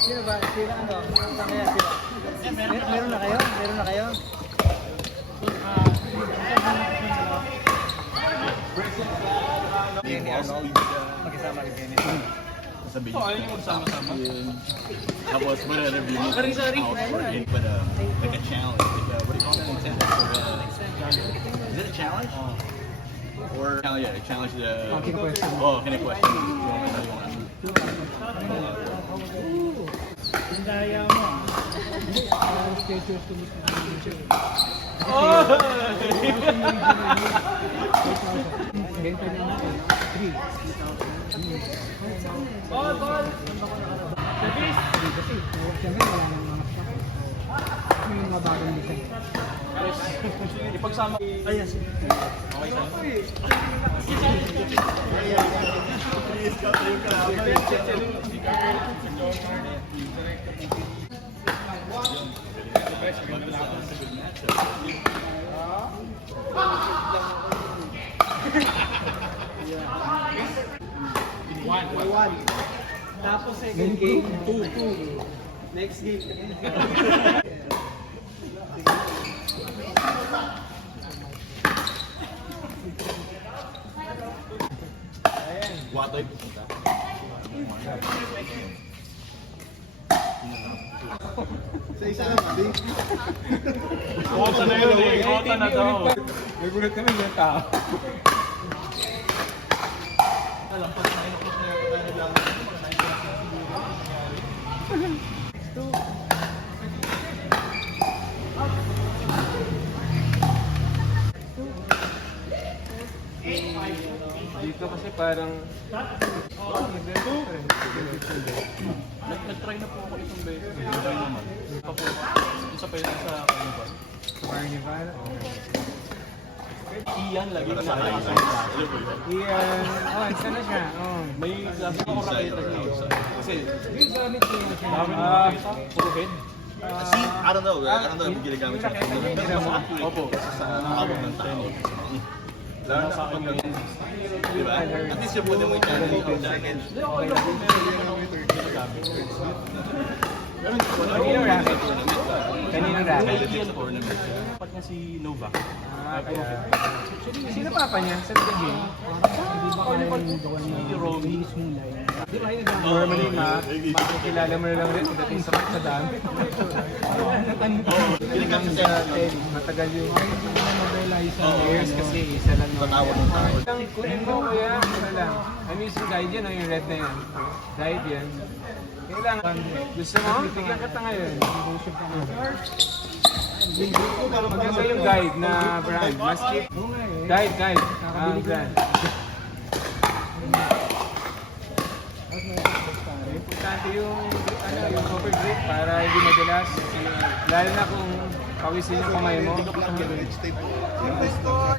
Sino ba? Sila ano? Saan kaya sila? Meron na kayo? Meron na kayo? Magkasama rin kayo. Sabi niyo. Ayun yung magsama-sama. Tapos, wala na rin. Sorry. But, like a challenge. Like, what do you call that? Contest? Is it a challenge? Or, yeah, a challenge the... Can I question? Ang daya mo. Ipagsama. Ayan. Okay One. Tapos second game, 2. Next game. Watoy. Sa isa lang, hindi. Kota na yun eh. Kota na daw. May gulat kami yung tao. Dito kasi parang Nag-try na po ako isang beses. Nag-try naman. Isa pa yun sa Carnival. Carnival. Iyan lagi kasama sa Iyan. Oh, isa na siya. Oh. May klase ako raketa siya. Kasi Yung gamit ko yung dami ng raketa. Puro head. See, I don't know kung ginagamit siya. Opo. Sa album ng tao. Lalo na kapag di ba? At least yung pwede mo i-channel yung jacket. Hindi, okay lang po. Meron naman ako ginagamit. Kaninong racket? Kaninong racket? Iyan tournament. Dapat niya si Nova. Kaya... Sino papa niya sa game? Si Romy. Normally, makikilala mo na lang rin pagdating sa dami. Ginagamit Sa Teddy, matagal yung years kasi isa lang. Tatawag ng tao. Kunin mo kuya, ano lang. I'm using guide yan, yung red na yan. Guide yan. Kailangan, gusto mo? Bigyan ka ta ngayon. Maganda yung guide na brand. Maski, guide. Brand. Importante yung cover grip para hindi madalas. Lalo na kung pawisin yung kamay mo.